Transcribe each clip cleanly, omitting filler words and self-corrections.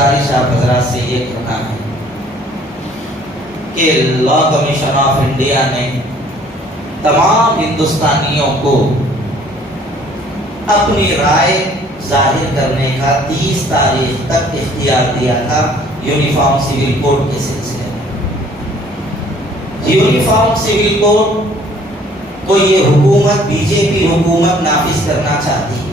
گزارش آپ حضرات سے یہ کرنا ہے کہ لا کمیشن آف انڈیا نے تمام ہندوستانیوں کو اپنی رائے ظاہر کرنے کا 30 تاریخ تک اختیار دیا تھا یونیفارم سول کوڈ کے سلسلے میں۔ یونیفارم سول کوڈ کو یہ حکومت بی جے پی حکومت نافذ کرنا چاہتی ہے۔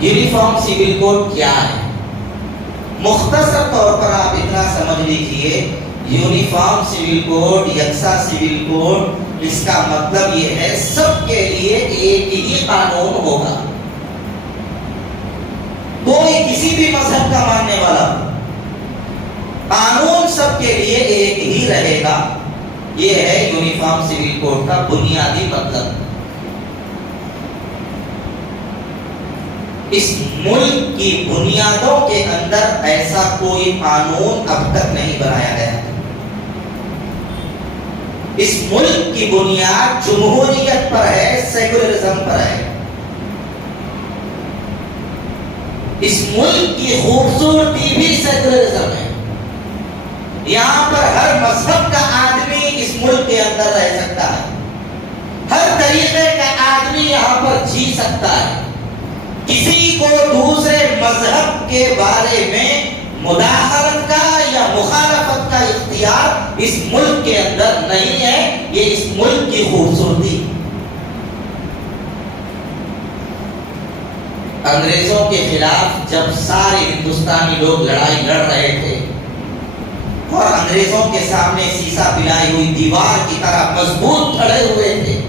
یونیفارم سول کوڈ کیا ہے؟ مختصر طور پر آپ اتنا سمجھ لیجئے، یونیفارم سول کوڈ، یکساں سول کوڈ، اس کا مطلب یہ ہے سب کے لیے ایک ہی قانون ہوگا۔ کوئی کسی بھی مذہب کا ماننے والا قانون سب کے لیے ایک ہی رہے گا۔ یہ ہے یونیفارم سول کوڈ کا بنیادی مطلب۔ اس ملک کی بنیادوں کے اندر ایسا کوئی قانون اب تک نہیں بنایا گیا۔ اس ملک کی بنیاد جمہوریت پر ہے، سیکولرزم پر ہے۔ اس ملک کی خوبصورتی بھی سیکولرزم ہے۔ یہاں پر ہر مذہب کا آدمی اس ملک کے اندر رہ سکتا ہے، ہر طریقے کا آدمی یہاں پر جی سکتا ہے۔ کسی کو دوسرے مذہب کے بارے میں مداخلت کا یا مخالفت کا اختیار اس ملک کے اندر نہیں ہے۔ یہ اس ملک کی خوبصورتی۔ انگریزوں کے خلاف جب سارے ہندوستانی لوگ لڑائی لڑ رہے تھے اور انگریزوں کے سامنے سیسا پلائی ہوئی دیوار کی طرح مضبوط کھڑے ہوئے تھے،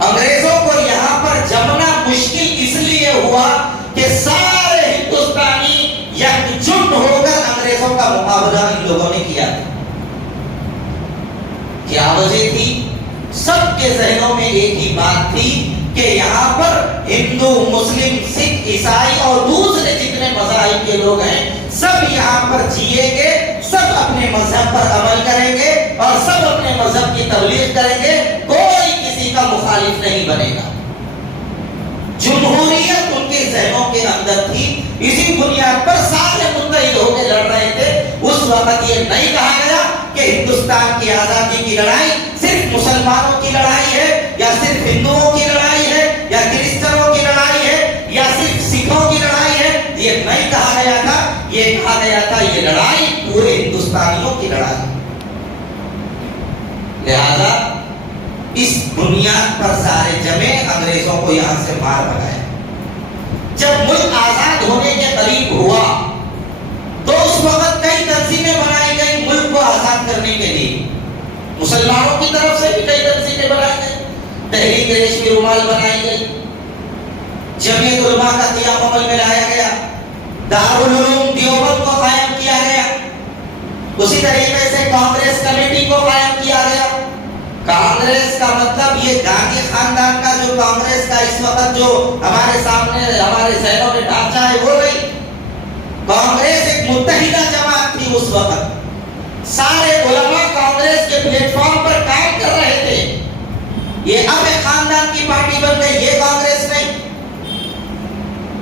انگریزوں کو یہاں پر جمنا مشکل اس لیے ہوا کہ سارے ہندوستانی یکجٹ ہو کر انگریزوں کا مقابلہ ان لوگوں نے کیا تھا۔ کیا وجہ تھی؟ سب کے ذہنوں میں ایک ہی بات تھی کہ یہاں پر ہندو، مسلم، سکھ، عیسائی اور دوسرے جتنے مذاہب کے لوگ ہیں سب یہاں پر جیئیں گے، سب اپنے مذہب پر عمل کریں گے اور سب اپنے مذہب کی تبلیغ کریں گے، کوئی کسی کا مخالف نہیں بنے گا۔ جمہوریت ان کے ذہنوں کے اندر تھی، اسی بنیاد پر سارے متحد ہو کے لڑ رہے تھے۔ اس وقت یہ نہیں کہا گیا کہ ہندوستان کی آزادی کی لڑائی صرف مسلمانوں کی لڑائی ہے یا صرف ہندوؤں کی لڑائی ہے یا کرسچنوں کی لڑائی ہے یا صرف سکھوں کی لڑائی ہے۔ یہ نہیں کہا گیا تھا، یہ کہا گیا تھا یہ لڑائی پورے ہندوستانیوں کی لڑائی۔ لہذا اس بنیاد پر سارے جمے انگریزوں کو یہاں سے مار بھگایا۔ جب ملک آزاد ہونے کے قریب ہوا تو اس وقت کئی تنظیمیں بنائی گئی ملک کو آزاد کرنے کے لیے۔ مسلمانوں کی طرف سے بھی کئی تنظیمیں بنائی گئی، تحریک ریشمی رومال بنائی گئی، جمعیت علماء کا قیام عمل میں لایا گیا، دارالعلوم دیوبند کو قائم کیا گیا، اسی طریقے سے کانگریس کمیٹی کو قائم کیا گیا۔ کانگریس کا مطلب یہ گاندھی خاندان کا جو کانگریس کا اس وقت جو ہمارے سامنے ہمارے ذہنوں میں ڈھانچہ ہے وہ نہیں۔ کانگریس ایک متحدہ جماعت تھی اس وقت، سارے علماء کانگریس کے پلیٹ فارم پر کام کر رہے تھے۔ یہ اب ایک خاندان کی پارٹی بن گئی، یہ کانگریس نہیں۔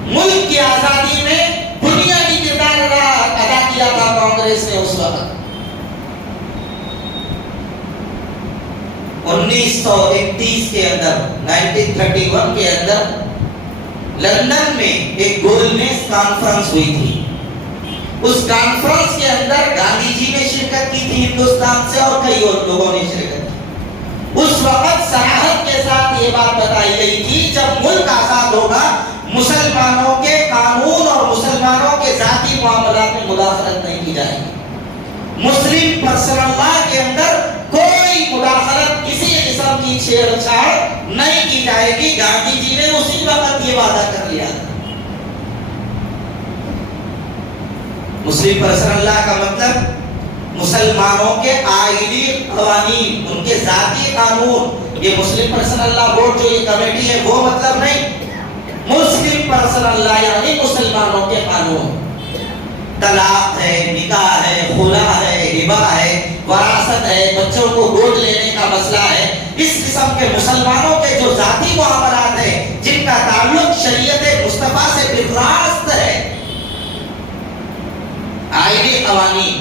ملک کی آزادی میں بنیادی کردار ادا کیا تھا کانگریس نے اس وقت۔ 1931 کے اندر 1931 کے اندر لندن میں ایک گولمیز کانفرنس ہوئی تھی۔ اس کانفرنس کے اندر گاندھی جی نے شرکت کی تھی ہندوستان سے اور کئی اور لوگوں نے شرکت کی۔ اس وقت صراحت کے ساتھ یہ بات بتائی گئی تھی جب ملک آزاد ہوگا مسلمانوں کے قانون اور مسلمانوں کے ذاتی معاملات میں مداخلت نہیں کی جائے گی۔ مسلم پرسنل لا کے اندر کوئی مداخلت کسی قسم کی چھیڑ چھاڑ نہیں کی جائے گی۔ گاندھی جی نے اسی وقت یہ وعدہ کر لیا تھا۔ مسلم پرسنل لا کا مطلب مسلمانوں کے آئینی قوانین، ان کے ذاتی قانون۔ یہ مسلم پرسنل لا بورڈ جو یہ کمیٹی ہے وہ مطلب نہیں، مسلم پرسنل لا یعنی مسلمانوں کے قانون۔ طلاق ہے، نکاح ہے، خلا ہے، ہبہ ہے، وراثت ہے، بچوں کو گود لینے کا مسئلہ ہے، اس قسم کے مسلمانوں کے جو ذاتی معاملات ہیں جن کا تعلق شریعت مصطفیٰ سے بالراست ہے. آئینی قوانین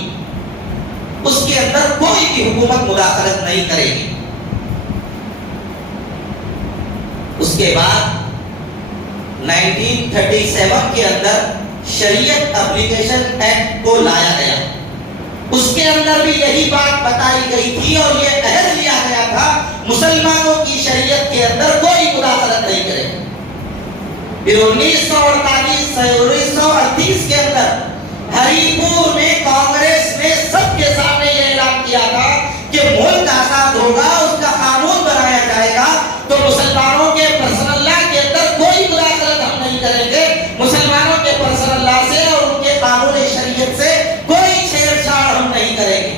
اس کے اندر کوئی بھی حکومت مداخلت نہیں کرے گی. اس کے بعد 1937 کے اندر شریعت اپلیکیشن ایکٹ کو لایا گیا. اس کے اندر بھی یہی بات بتائی گئی تھی اور یہ عہد لیا گیا تھا مسلمانوں کی شریعت کے اندر کوئی مداخلت نہیں کرے. پھر 1938 کے اندر ہری پور میں کانگریس نے سب کے سامنے یہ اعلان کیا تھا کہ ملک آزاد ہوگا, اس کا قانون بنایا جائے گا, تو مسلمانوں کے پرسنل لا کے اندر کوئی مداخلت ہم نہیں کریں گے. مسلمانوں کے پرسنل لا سے اور ان کے قانون شریعت سے کوئی چھیڑ چھاڑ ہم نہیں کریں گے.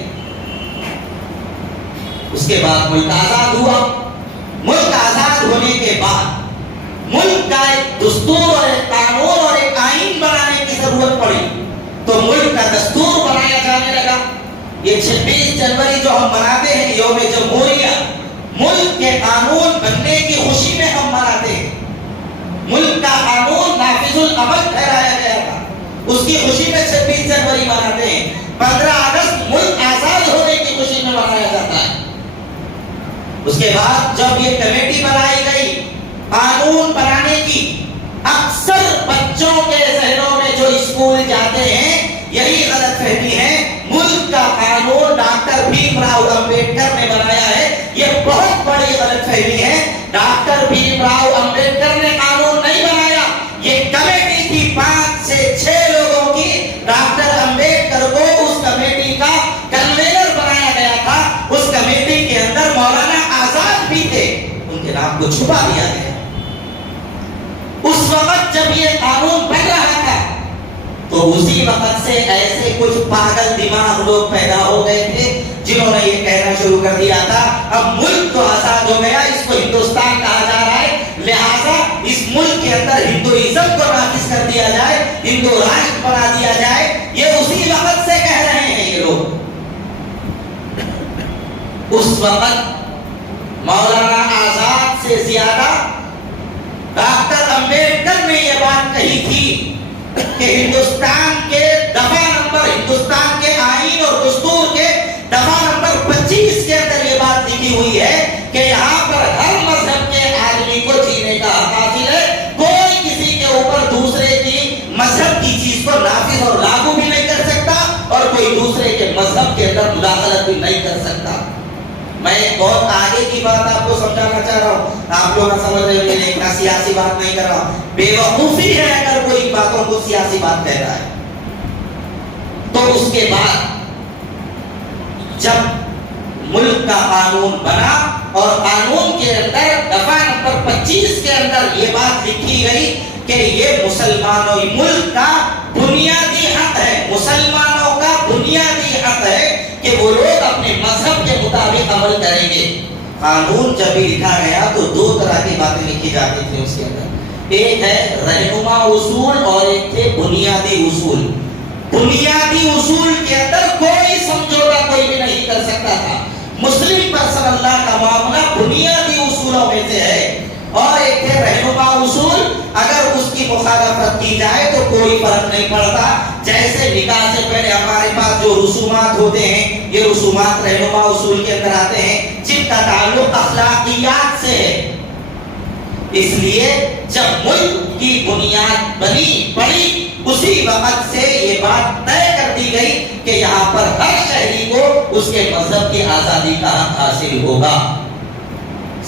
اس کے بعد ملک آزاد ہوا. ملک آزاد ہونے کے بعد ملک کا ایک دستور اور ایک قانون اور ایک آئین بنانے کی ضرورت پڑی, تو ملک کا دستور بنایا جانے لگا. یہ 26 جنوری جو ہم مناتے ہیں یوم جمہوریہ, ملک کے قانون بننے کی خوشی میں ہم مناتے ہیں. ملک کا قانون نافذ العمل ٹھہرایا گیا تھا, اس کی خوشی میں 26 جنوری مناتے ہیں. 15 اگست ملک آزاد ہونے کی خوشی میں منایا جاتا ہے. اس کے بعد جب یہ کمیٹی بنائی گئی قانون بنانے کی, اکثر بچوں کے ذہنوں میں جو اسکول جاتے ہیں یہی غلط فہمی ہے ملک کا قانون ڈاکٹر بھیم راؤ امبیڈکر نے بنایا ہے. یہ بہت بڑی غلط فہمی ہے. ڈاکٹر بھیم راؤ امبیڈکر نے قانون نہیں بنایا, یہ کمیٹی تھی 5 سے 6 لوگوں کی. ڈاکٹر امبیڈکر کو اس کمیٹی کا کنوینر بنایا گیا تھا. اس کمیٹی کے اندر مولانا آزاد بھی تھے, ان کے نام کو چھپا دیا گیا. اس وقت جب یہ قانون بن رہا تھا تو اسی وقت سے ایسے کچھ پاگل دماغ لوگ پیدا ہو گئے تھے جنہوں نے یہ کہنا شروع کر دیا تھا اب ملک تو آزاد ہو گیا, اس کو ہندوستان کہا جا رہا ہے, لہٰذا اس ملک کے اندر ہندوازم کو نافذ کر دیا جائے, ہندو راشٹر بنا دیا جائے. یہ اسی وقت سے کہہ رہے ہیں یہ لوگ. اس وقت مولانا آزاد سے زیادہ ڈاکٹر امبیڈکر نے یہ بات کہی تھی کہ ہندوستان کے دفعہ نمبر, ہندوستان کے آئین اور دستور کے دفعہ نمبر 25 کے اندر یہ بات لکھی ہوئی ہے کہ یہاں پر ہر مذہب کے آدمی کو جینے کا حق حاصل ہے. کوئی کسی کے اوپر دوسرے کی مذہب کی چیز کو نافذ اور لاگو بھی نہیں کر سکتا اور کوئی دوسرے کے مذہب کے اندر مداخلت بھی نہیں کر سکتا. میں ایک بہت آگے کی بات آپ کو سمجھانا چاہ رہا ہوں, آپ لوگ سمجھ رہے ہیں کہ میں سیاسی بات نہیں کر رہا. بے وقوفی ہے اگر کوئی باتوں کو سیاسی بات کہتا ہے. تو اس کے بعد جب ملک کا قانون بنا اور قانون کے اندر دفعہ نمبر 25 کے اندر یہ بات لکھی گئی کہ یہ مسلمانوں, ملک کا بنیادی حق ہے, مسلمانوں کا بنیادی حق ہے کہ وہ لوگ اپنے مذہب کے مطابق عمل کریں گے. قانون جب بھی لکھا گیا تو 2 طرح کی باتیں لکھی جاتی تھیں اس کے اندر. ایک ہے رہنما اصول اور ایک تھے بنیادی اصول. بنیادی اصول کے اندر کوئی سمجھوتا کوئی بھی نہیں کر سکتا تھا. مسلم پرسنل لا کا معاملہ بنیادی اصولوں میں سے ہے. اور ایک ہے رہنما اصول, اگر اس کی مخالفت کی جائے تو کوئی فرق نہیں پڑتا. جیسے نکاح سے پہلے ہمارے پاس جو رسومات ہوتے ہیں یہ رسومات رہنما اصول کے اندر آتے ہیں جن کا تعلق اخلاقیات سے ہے. اس لیے جب ملک کی بنیاد بنی پڑی اسی وقت سے یہ بات طے کر دی گئی کہ یہاں پر ہر شہری کو اس کے مذہب کی آزادی کا حق حاصل ہوگا.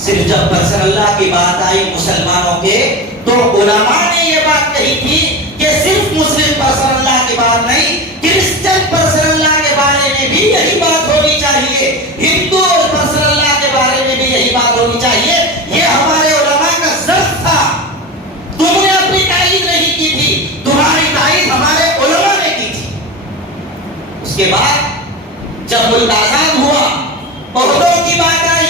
صرف جب پرسنل اللہ کی بات آئی مسلمانوں کے تو علماء نے یہ بات کہی تھی کہ صرف مسلم پرسنل اللہ کی بات نہیں, کرسچن پرسنل اللہ کے بارے میں بھی یہی بات ہونی چاہیے, ہندو پرسنل اللہ کے بارے میں بھی یہی بات ہونی چاہیے. یہ ہمارے علماء کا ضرف تھا. تم نے اپنی تائید نہیں کی تھی, تمہاری تائید ہمارے علماء نے کی تھی. اس کے بعد جب ملک آزاد ہوا, عہدوں کی بات آئی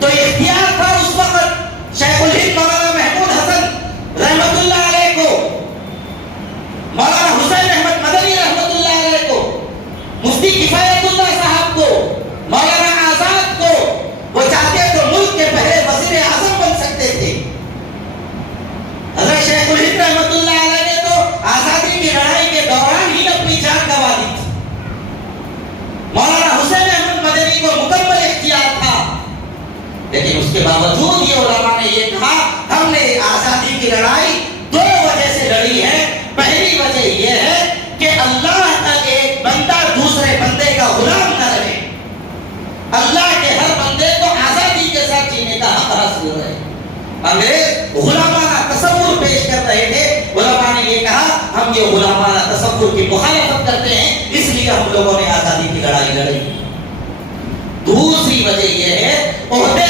تو اختیار تھا اس وقت شیخ الہند مولانا محمود حسن رحمت اللہ علیہ کو, مولانا حسین احمد مدنی رحمت اللہ علیہ کو, مفتی کفایت اللہ صاحب کو, مولانا آزاد کو. وہ چاہتے تو ملک کے پہلے وزیر اعظم بن سکتے تھے. حضرت شیخ الہند باوجود یہ علماء نے یہ کہا ہم نے آزادی کی لڑائی دو وجہ سے لڑی ہے. پہلی وجہ یہ ہے کہ اللہ کا ایک بندہ دوسرے بندے کا غلام نہ رہے. اللہ کے ہر بندے کو آزادی کے ساتھ جینے کا حق حاصل رہے. انگریز غلامانہ تصور پیش کر رہے تھے. علماء نے یہ کہا ہم یہ غلامانہ تصور کی مخالفت کرتے ہیں, اس لیے ہم لوگوں نے آزادی کی لڑائی لڑی. دوسری وجہ یہ ہے عہدے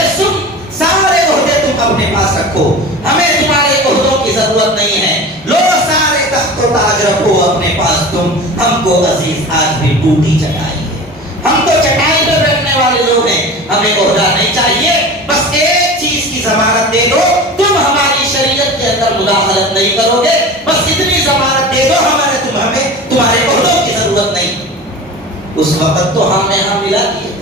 سارے عہدے تم اپنے پاس رکھو, ہمیں تمہارے عہدوں کی ضرورت نہیں ہے. لو سارے تخت و تاج رکھو اپنے پاس تم, ہم کو عزیز آج بھی ٹوٹی چٹائی ہے, ہم تو چٹائی پر بیٹھنے والے لوگ ہیں, ہمیں عہدہ نہیں چاہیے. بس ایک چیز کی ضمانت دے دو, تم ہماری شریعت کے اندر مداخلت نہیں کرو گے, بس اتنی ضمانت دے دو, ہمیں تمہارے عہدوں کی ضرورت نہیں. اس وقت تو ہم نے ملا کیے,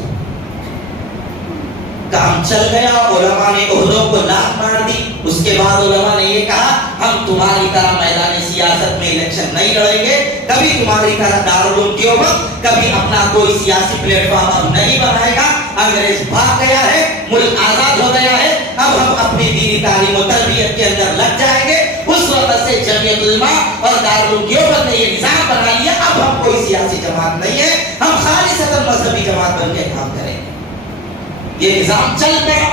کام چل گیا, علماء نے عہدوں کو لات مار دی. اس کے بعد علماء نے یہ کہا ہم تمہاری طرح میدان سیاست میں الیکشن نہیں لڑیں گے, کبھی تمہاری طرح دارالعلوم دیوبند کبھی اپنا کوئی سیاسی پلیٹ فارم اب نہیں بنائے گا. انگریز بھاگ گیا ہے, ملک آزاد ہو گیا ہے, اب ہم اپنی دینی تعلیم و تربیت کے اندر لگ جائیں گے. اس وقت سے جمعیت علماء اور دارالعلوم دیوبند نے یہ نظام بنا لیا, اب ہم کوئی سیاسی جماعت نہیں ہے, ہم خالصتاً مذہبی جماعت بن کے کام کریں. یہ نظام چل گیا,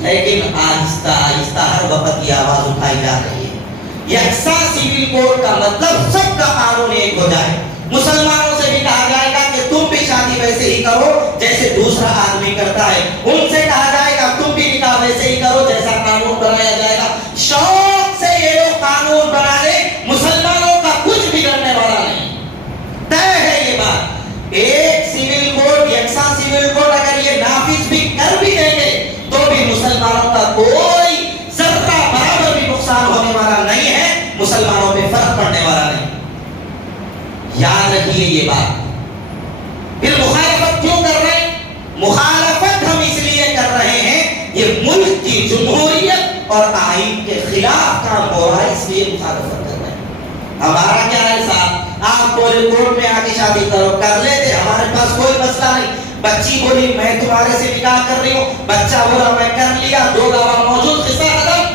لیکن آہستہ آہستہ ہر وقت یہ آواز اٹھائی جا رہی ہے یکساں سول کوڈ کا مطلب سب کا قانون ایک ہو جائے. مسلمانوں سے بھی کہا جائے گا کہ تم بھی شادی ویسے ہی کرو جیسے دوسرا آدمی کرتا ہے, ان سے کہا جائے گا تم بھی نکاح ویسے ہی کرو جیسا قانون بنایا جائے گا. شوق سے یہ لوگ قانون بنا لیں, مسلمانوں کا کچھ بگڑنے والا نہیں. طے ہے یہ بات. ایک سول کوڈ, یکساں سول کوڈ اگر یہ نافذ بھی کر بھی دیں گے تو بھی مسلمانوں کا کوئی ذرہ برابر بھی نقصان ہونے والا نہیں ہے, مسلمانوں پہ فرق پڑنے والا نہیں. یاد رکھیے یہ بات. پھر مخالفت کیوں کر رہے ہیں؟ مخالفت ہم اس لیے کر رہے ہیں یہ ملک کی جمہوریت اور آئین کے خلاف کام ہو رہا ہے, اس لیے مخالفت کر رہے ہیں. ہمارا کیا ہے صاحب, آپ بولے کورٹ میں آ کے شادی کرو, کر لیتے, ہمارے پاس کوئی مسئلہ نہیں. بچی بولی میں تمہارے سے نکاح کر رہی ہوں, بچہ بولا میں کر لیا, دو گواہ موجود, قصہ ختم.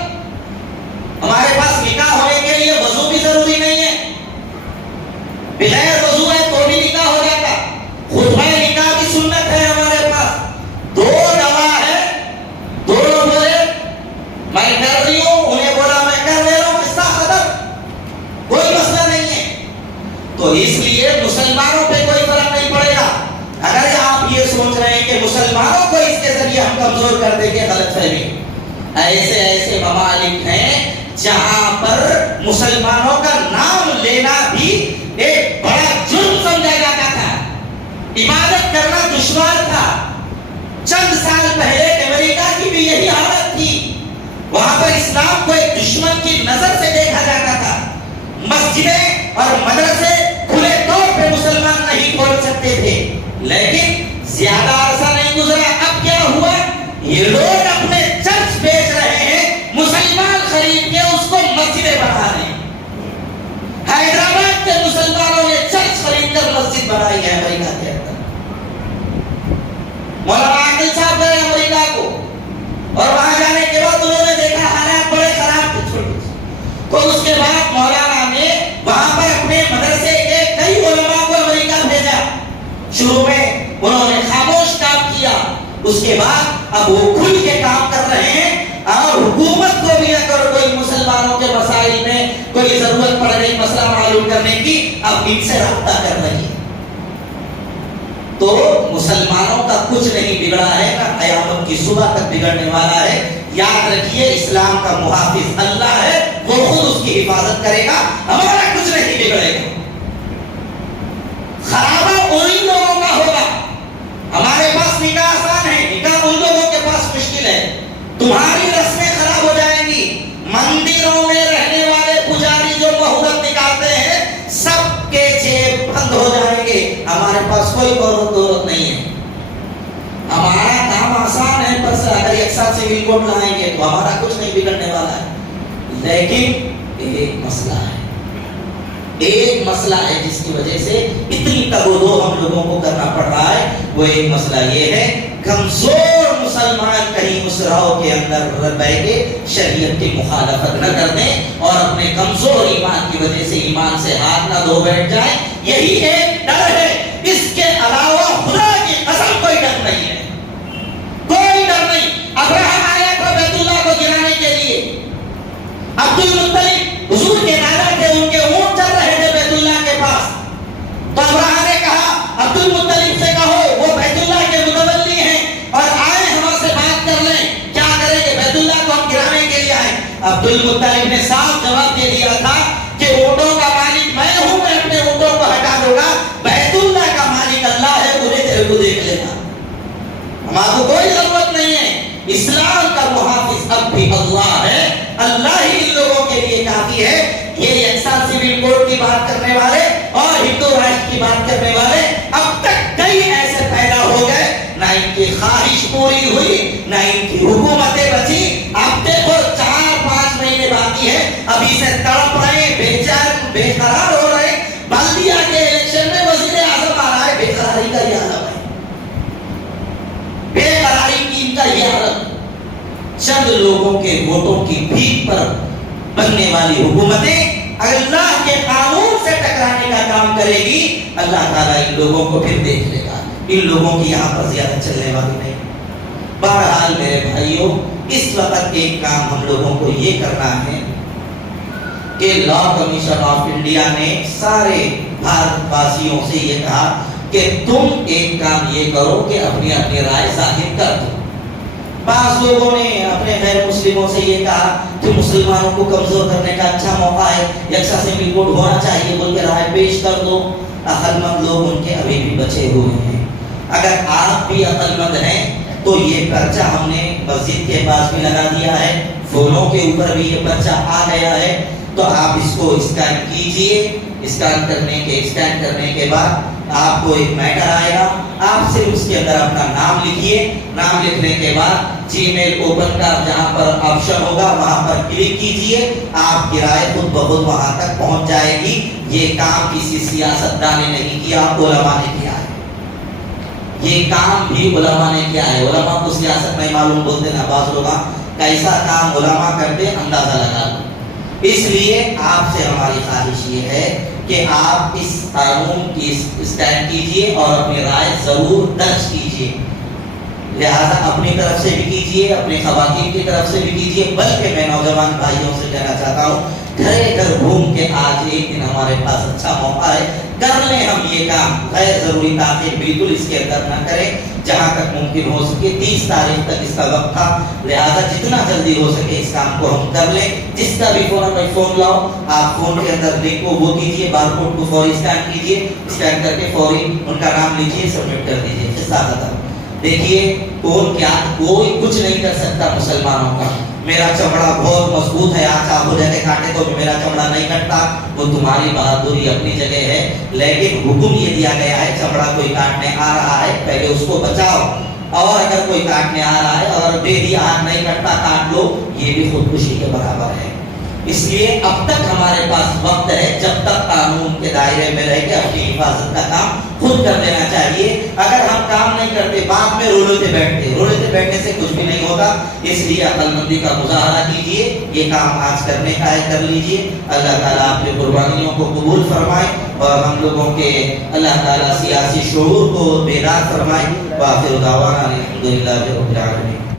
ہمارے پاس نکاح ہونے کے لیے وضو بھی ضروری نہیں ہے, بغیر وضو ہے تو بھی نکاح ہو جاتا. خطبہ نکاح کی سنت ہے ہمارے پاس, دو گواہ ہے, دونوں بولے میں کر رہی ہوں, انہیں بولا میں کر لے رہا ہوں, قصہ ختم, کوئی مسئلہ نہیں ہے. تو اس لیے مسلمانوں پہ کوئی فرق نہیں پڑے گا. اگر آپ یہ سوچ رہے ہیں کہ مسلمانوں کو اس کے ذریعے ہم کمزور کر دیں گے, غلط فہمی. ایسے ایسے ممالک ہیں جہاں پر مسلمانوں کا نام لینا بھی ایک بڑا جرم سمجھا جاتا تھا, عبادت کرنا دشوار تھا. چند سال پہلے امریکہ کی بھی یہی حالت تھی, وہاں پر اسلام کو ایک دشمن کی نظر سے دیکھا جاتا تھا. مسجدیں اور مدرسے کھلے طور پہ مسلمان نہیں کھول سکتے تھے, لیکن زیادہ عرصہ نہیں گزرا, اب کیا ہوا, یہ لوگ اپنے چرچ بیچ رہے ہیں, مسلمان خرید کے اس کو مسجدیں بنا رہے ہیں. حیدرآباد کے مسلمانوں نے چرچ خرید کر مسجد بنائی ہے امریکہ کے اندر. مولانا عاقل صاحب گئے امریکہ کو, اور وہاں جانے کے بعد انہوں نے دیکھا حالات بڑے خراب تھے چھوٹے. تو اس کے بعد مولانا نے وہاں پر اپنے مدرسے کے کئی علماء کو امریکہ بھیجا. شروع میں انہوں نے خاموش کام کیا, اس کے بعد اب وہ کھل کے کام کر رہے ہیں, اور حکومت کو بھی اگر کوئی مسلمانوں کے مسائل میں کوئی ضرورت پڑ رہی مسئلہ معلوم کرنے کی, اب ان سے رابطہ کر رہی ہے. تو مسلمانوں کا کچھ نہیں بگڑا ہے, نہ قیامت کی صبح تک بگڑنے والا ہے. یاد رکھیے اسلام کا محافظ اللہ ہے, وہ خود اس کی حفاظت کرے گا, ہمارا کچھ نہیں بگڑے گا. خرابہ انہی لوگوں کا ہوگا. ہمارے پاس نکاح آسان ہے, نکاح ان لوگوں کے پاس مشکل ہے. تمہاری رسمیں خراب ہو جائیں گی. مندروں میں رہنے والے پجاری جو مہورت نکالتے ہیں, سب کے جیب بند ہو جائیں گے. ہمارے پاس کوئی ضرورت نہیں ہے, ہمارا کام آسان ہے, بس اگر یکساں سول کوڈ لائیں گے تو ہمارا کچھ نہیں بگڑنے والا ہے. لیکن ایک مسئلہ ہے, ایک مسئلہ ہے جس کی وجہ سے اتنی تگ و دو ہم لوگوں کو کرنا پڑ رہا ہے. وہ ایک مسئلہ یہ ہے, کمزور مسلمان کہیں اس راہ کے اندر بیٹھ کے شریعت کی مخالفت نہ کر دیں اور اپنے کمزور ایمان کی وجہ سے ایمان سے ہاتھ نہ دھو بیٹھ جائیں. یہی ایک ڈر ہے. اس کے علاوہ خدا کی قسم کوئی ڈر نہیں ہے, کوئی ڈر نہیں. ابراہیم آیا تھا بیت اللہ کو گرانے کے لیے. عبد المطلب حضور کے دادا تھے, ان کے اونٹ چل رہے تھے بیت اللہ کے پاس. تو ابراہیم نے کہا عبد المطلب سے کہو وہ بیت اللہ کے متولی ہیں اور آئے ہم سے بات کر لیں, کیا کریں کہ بیت اللہ کو ہم گرانے کے لیے آئے. عبد المطلب نے صاف جواب دے دیا تھا کہ اونٹوں کا مالک میں ہوں, میں اپنے اونٹوں کو ہٹا دوں گا, بیت اللہ کا مالک اللہ ہے, انہیں تیرے کو دیکھ لینا, ہمارا کو کوئی ضرورت نہیں ہے. اسلام کا محافظ اب بھی اللہ ہے, اللہ ہی ان لوگوں کے لیے کافی ہے. یہ یکساں سول کوڈ کی بات کرنے والے اور ہندو راشٹر کی بات کرنے والے اب تک کئی ایسے پیدا ہو گئے, نہ ان کی خواہش پوری ہوئی, نہ ان کی حکومتیں بچی. اب دیکھو 4-5 مہینے باقی ہے, ابھی سے تڑپ رہے, بے چین بے قرار ہو رہے. بلدیہ کے الیکشن میں وزیر اعظم آ رہا ہے, بے قراری کا یہ عالم ہے, بے قراری کی ان کا یہ عالم. چند لوگوں کے ووٹوں کی بھیک پر بننے والی حکومتیں اللہ کے قانون سے ٹکرانے کا کام کرے گی, اللہ تعالیٰ ان لوگوں کو پھر دیکھ لے گا. ان لوگوں کی یہاں پر زیادہ چلنے والی نہیں. بہرحال میرے بھائیوں, اس وقت ایک کام ہم لوگوں کو یہ کرنا ہے کہ لا کمیشن آف انڈیا نے سارے بھارت واسیوں سے یہ کہا کہ تم ایک کام یہ کرو کہ اپنی اپنی رائے ظاہر کر دو. بعض لوگوں نے اپنے غیر مسلموں سے یہ کہا کہ مسلمانوں کو کمزور کرنے کا اچھا موقع ہے, یکساں سول کوڈ ہونا چاہیے بول کے رائے پیش کر دو. عقل مند لوگ ان کے ابھی بھی بچے ہوئے ہیں. اگر آپ بھی عقل مند ہیں تو یہ پرچہ ہم نے مسجد کے پاس بھی لگا دیا ہے, فونوں کے اوپر بھی یہ پرچہ آ گیا ہے, تو آپ اس کو اسکین کیجئے. اسکین کرنے کے بعد آپ کو ایک میٹر آئے گا, آپ صرف اس کے اندر اپنا نام لکھیے. نام لکھنے کے بعد جی میل اوپن کا جہاں پر آپشن ہوگا وہاں پر کلک کیجئے. آپ کی رائے خود بخود وہاں تک پہنچ جائے گی. یہ کام کسی سیاستدان نے نہیں کیا, علماء نے کیا ہے. یہ کام بھی علماء نے کیا ہے. علماء کو سیاست نہیں معلوم بولتے نا بعض لوگ, کیسا کام علماء کرتے اندازہ لگا لو. اس لیے آپ سے ہماری خواہش یہ ہے کہ آپ اس قانون کی اسکین کیجئے اور اپنی رائے ضرور درج کیجئے. لہذا اپنی طرف سے بھی کیجئے, اپنے خواتین کی طرف سے بھی کیجئے. بلکہ میں نوجوان بھائیوں سے کہنا چاہتا ہوں, گھرے گھر گھوم کے آج ایک دن ہمارے پاس اچھا موقع ہے, کر لیں ہم یہ کام. غیر ضروری تاخیر بالکل اس کے اندر نہ کریں, جہاں تک ممکن ہو سکے. 30 تاریخ تک اس کا وقت تھا, لہذا جتنا جلدی ہو سکے اس کام کو ہم کر لیں. جس کا بھی فون ہے فون لاؤ, آپ فون کے اندر لنک کو وہ کیجئے, بار کوڈ کو فوری اسکین کیجئے, اسکین کر کے فوری ان کا نام لکھیے, سبمٹ کر دیجئے. قصہ ختم. دیکھیے کون کیا, کوئی کچھ نہیں کر سکتا مسلمانوں کا. میرا چمڑا بہت مضبوط ہے, آج آپ مجھے کاٹے تو میرا چمڑا نہیں کٹتا, وہ تمہاری بہادری اپنی جگہ ہے. لیکن حکم یہ دیا گیا ہے چمڑا کوئی کاٹنے آ رہا ہے پہلے اس کو بچاؤ, اور اگر کوئی کاٹنے آ رہا ہے اور دے دیا ہاتھ نہیں کٹتا کاٹ لو, یہ بھی خودکشی کے برابر ہے. اس لیے اب تک ہمارے پاس وقت ہے, جب تک قانون کے دائرے میں رہ کے اپنی حفاظت کا کام خود کر لینا چاہیے. اگر ہم کام نہیں کرتے بعد میں روتے بیٹھنے سے کچھ بھی نہیں ہوگا. اس لیے عقل مندی کا مظاہرہ کیجیے, یہ کام آج کرنے کا ہے کر لیجیے. اللہ تعالیٰ آپ کی قربانیوں کو قبول فرمائے اور ہم لوگوں کے اللہ تعالیٰ سیاسی شعور کو بیدار فرمائے. وآخر دعوانا الحمدللہ رب العالمین.